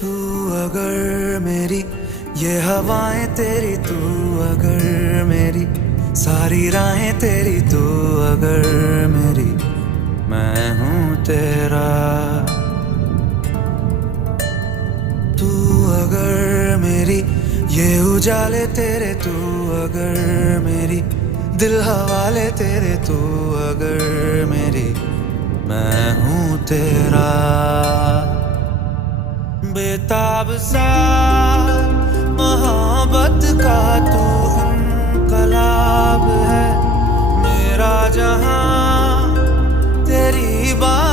तू अगर मेरी ये हवाएं तेरी, तू अगर मेरी सारी राहें तेरी, तू अगर मेरी मैं हूँ तेरा। तू अगर मेरी ये उजाले तेरे, तू अगर मेरी दिल हवाले तेरे, तू अगर मेरी मैं हूँ तेरा। बेताब सा मोहब्बत का तू इनकलाब है, मेरा जहां तेरी बात